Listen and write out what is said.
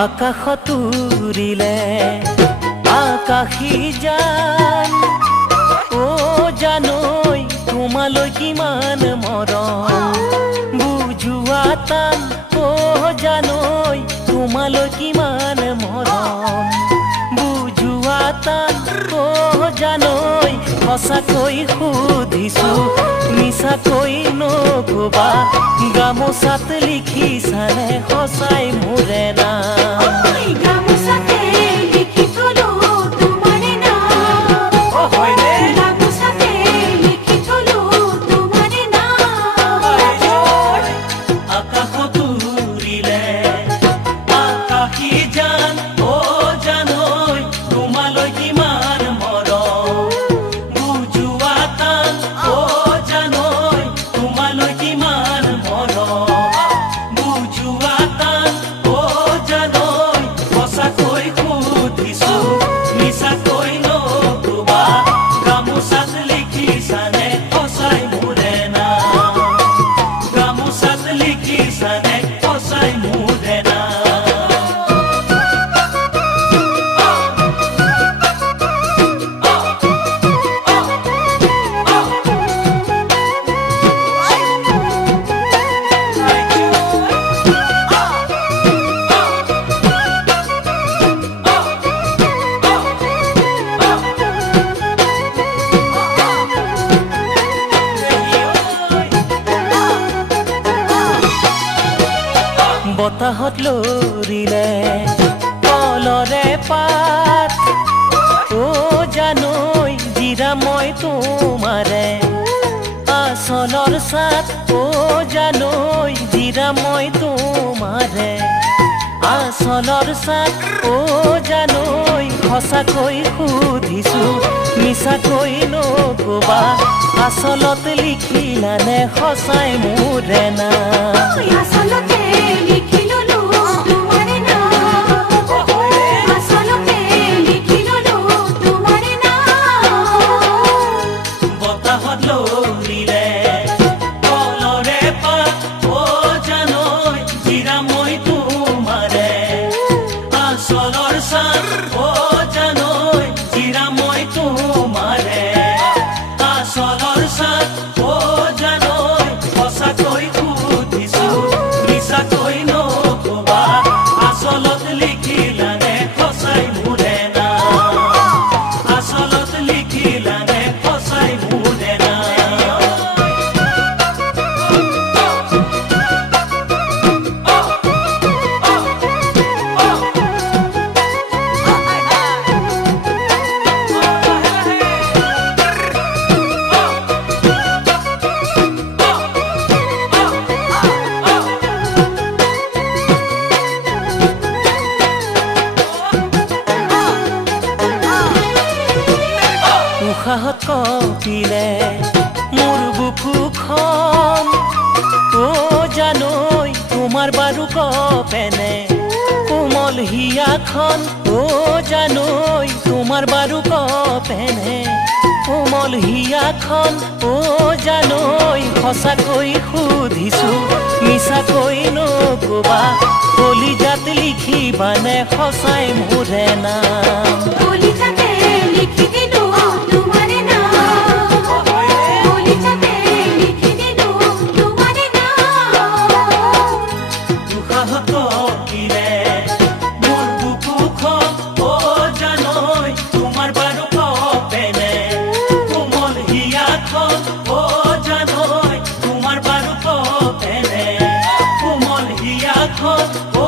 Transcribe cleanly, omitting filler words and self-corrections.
আকাশত উৰিলে আকাশী জান ও জানৈ তোমালৈ কিমান মৰম বুজোৱা টান ও জানৈ তোমালৈ কিমান মৰম বুজোৱা টান ও জানৈ সঁচাকৈ সুধিছো মিছাকৈ নকবা গামোচাত লিখিছানে সঁচাই মোৰে নাম বতাহত লৰিলে কলৰে পাত ও জানৈ জিৰা মই তোমাৰে আচলৰ চাত ও জানৈ জিৰা মই তোমাৰে আচলৰ চাত ও জানৈ সঁচাকৈ সুধিছো মিছাকৈ নকবা আচলত লিখিলানে সঁচাই মোৰে নাম উশাহত কঁপিলে মোৰ বুকুখন ও জানৈ তোমাৰ বাৰু কপেনে কোমল হিয়াখন ও জানৈ তোমাৰ বাৰু কপেনে কোমল হিয়াখন ও জানৈ সঁচাকৈ সুধিছো মিছাকৈ নকবা কলিজাত লিখিবানে সঁচাই মোৰে নাম Oh